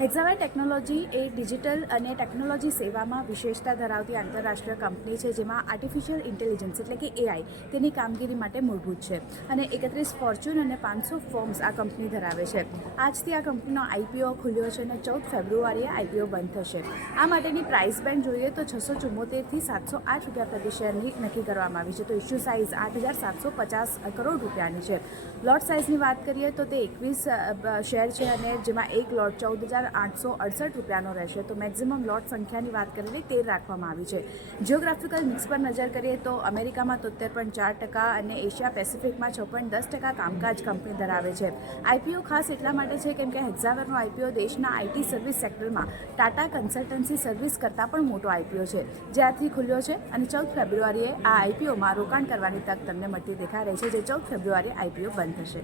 હેક્ઝાવેર technology એ digital અને technology સેવામાં વિશેષતા ધરાવતી આંતરરાષ્ટ્રીય કંપની છે, જેમાં આર્ટિફિશિયલ ઇન્ટેલિજન્સ એટલે કે એઆઈ તેની કામગીરી માટે મૂળભૂત છે અને 31 ફોર્ચ્યુન અને 500 ફર્મ્સ આ કંપની ધરાવે છે. આજથી આ કંપનીનો આઈપીઓ ખુલ્યો છે અને 14 ફેબ્રુઆરીએ આઈપીઓ બંધ થશે. આ માટેની પ્રાઇસ બેન્ડ જોઈએ તો 674 થી 708 રૂપિયા પ્રતિ શેરની નક્કી કરવામાં આવી છે. તો ઇશ્યુ સાઇઝ 8,750 કરોડ રૂપિયાની છે. લોટ સાઇઝની વાત કરીએ તો તે 21 શેર છે અને જેમાં એક લોટ 14,868 રૂપિયાનો રહેશે. તો મેક્સિમમ લોટ સંખ્યાની વાત કરીએ 13 રાખવામાં આવી છે. જિયોગ્રાફિકલ મિક્સ પર નજર કરીએ તો અમેરિકામાં 73.4% અને એશિયા પેસિફિકમાં 6.10% કામકાજ કંપની ધરાવે છે. આઈપીઓ ખાસ એટલા માટે છે કેમ કે હેક્ઝાવેરનો આઈપીઓ દેશના આઈટી સર્વિસ સેક્ટરમાં ટાટા કન્સલ્ટન્સી સર્વિસ કરતાં પણ મોટો આઈપીઓ છે, જે આજથી ખુલ્યો છે અને 14 ફેબ્રુઆરીએ આ આઈપીઓમાં રોકાણ કરવાની તક તમને મળતી દેખાઈ રહી છે, જે 14 ફેબ્રુઆરીએ આઈપીઓ બંધ થશે.